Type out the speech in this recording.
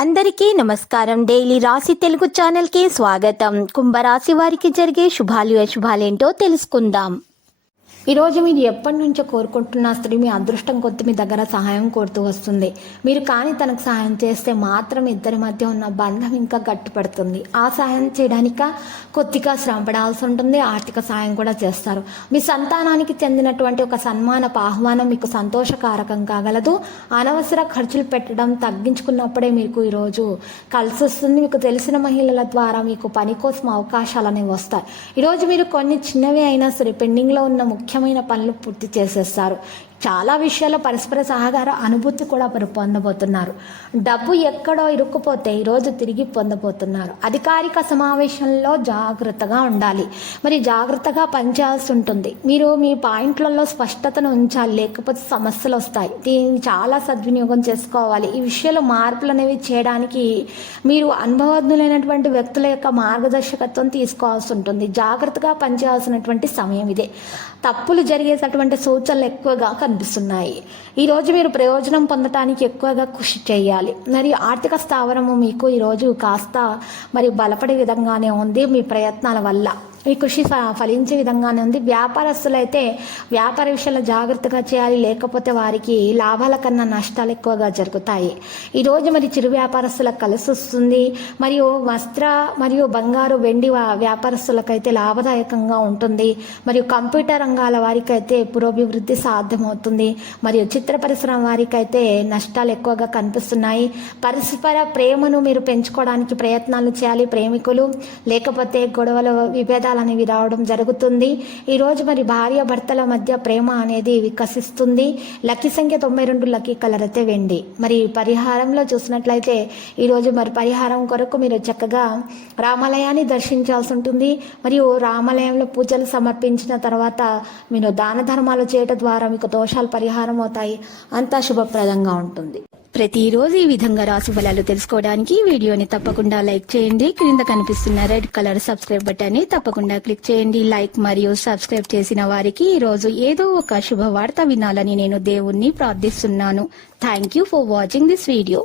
అందరికీ నమస్కారం. డైలీ రాశి తెలుగు ఛానల్కి స్వాగతం. కుంభరాశి వారికి జరిగే శుభాలు అశుభాలేంటో తెలుసుకుందాం. ఈరోజు మీరు ఎప్పటి నుంచో కోరుకుంటున్న స్త్రీ మీ అదృష్టం కొద్ది మీ దగ్గర సహాయం కోరుతూ వస్తుంది. మీరు కానీ తనకు సహాయం చేస్తే మాత్రం ఇద్దరి మధ్య ఉన్న బంధం ఇంకా గట్టిపడుతుంది. ఆ సహాయం చేయడానిక కొద్దిగా శ్రమ పడాల్సి ఉంటుంది. ఆర్థిక సహాయం కూడా చేస్తారు. మీ సంతానానికి చెందినటువంటి ఒక సన్మానపు ఆహ్వానం మీకు సంతోషకారకం కాగలదు. అనవసర ఖర్చులు పెట్టడం తగ్గించుకున్నప్పుడే మీకు ఈరోజు కలిసి వస్తుంది. మీకు తెలిసిన మహిళల ద్వారా మీకు పని కోసం అవకాశాలు అనేవి వస్తాయి. ఈరోజు మీరు కొన్ని చిన్నవి అయినా సరే పెండింగ్లో ఉన్న ముఖ్యమైన పనులు పూర్తి చేసేస్తారు. చాలా విషయాల్లో పరస్పర సహకార అనుభూతి కూడా మీరు పొందబోతున్నారు. డబ్బు ఎక్కడో ఇరుక్కుపోతే ఈరోజు తిరిగి పొందబోతున్నారు. అధికారిక సమావేశంలో జాగ్రత్తగా ఉండాలి. మరి జాగ్రత్తగా పనిచేయాల్సి ఉంటుంది. మీరు మీ పాయింట్లలో స్పష్టతను ఉంచాలి, లేకపోతే సమస్యలు వస్తాయి. దీన్ని చాలా సద్వినియోగం చేసుకోవాలి. ఈ విషయంలో మార్పులు అనేవి చేయడానికి మీరు అనుభవజ్ఞులైనటువంటి వ్యక్తుల యొక్క మార్గదర్శకత్వం తీసుకోవాల్సి ఉంటుంది. జాగ్రత్తగా పనిచేయాల్సినటువంటి సమయం ఇదే. తప్పులు జరిగేటటువంటి సూచనలు ఎక్కువగా కనిపిస్తున్నాయి. ఈరోజు మీరు ప్రయోజనం పొందటానికి ఎక్కువగా కృషి చేయాలి. మరి ఆర్థిక స్థావరము మీకు ఈరోజు కాస్త మరి బలపడే విధంగానే ఉంది. మీ ప్రయత్నాల వల్ల మీ కృషి ఫలించే విధంగానే ఉంది. వ్యాపారస్తులైతే వ్యాపార విషయాల్లో జాగ్రత్తగా చేయాలి, లేకపోతే వారికి లాభాల కన్నా నష్టాలు ఎక్కువగా జరుగుతాయి. ఈరోజు మరి చిరు వ్యాపారస్తులకు కలిసి వస్తుంది. మరియు వస్త్ర మరియు బంగారు వెండి వ్యాపారస్తులకైతే లాభదాయకంగా ఉంటుంది. మరియు కంప్యూటర్ రంగాల వారికైతే పురోభివృద్ధి సాధ్యమవుతుంది. మరియు చిత్ర పరిశ్రమ వారికైతే నష్టాలు ఎక్కువగా కనిపిస్తున్నాయి. పరస్పర ప్రేమను మీరు పెంచుకోవడానికి ప్రయత్నాలు చేయాలి. ప్రేమికులు లేకపోతే గొడవలు విభేదాలు అనేవి రావడం జరుగుతుంది. ఈరోజు మరి భార్య భర్తల మధ్య ప్రేమ అనేది వికసిస్తుంది. లక్కీ సంఖ్య 92, లక్కీ కలర్ అయితే వెండి. మరి పరిహారంలో చూసినట్లయితే ఈరోజు మరి పరిహారం కొరకు మీరు చక్కగా రామాలయాన్ని దర్శించాల్సి ఉంటుంది. మరియు రామాలయంలో పూజలు సమర్పించిన తర్వాత మీరు దాన ధర్మాలు చేయడం ద్వారా మీకు దోషాలు పరిహారం అవుతాయి. అంతా శుభప్రదంగా ఉంటుంది. ప్రతిరోజు ఈ విధంగా రాశి ఫలాలు తెలుసుకోవడానికి వీడియోని తప్పకుండా లైక్ చేయండి. క్రింద కనిపిస్తున్న రెడ్ కలర్ సబ్స్క్రైబ్ బటన్ ని తప్పకుండా క్లిక్ చేయండి. లైక్ మరియు సబ్స్క్రైబ్ చేసిన వారికి ఈ రోజు ఏదో ఒక శుభవార్త వినాలని నేను దేవుణ్ణి ప్రార్థిస్తున్నాను. Thank you for watching this video.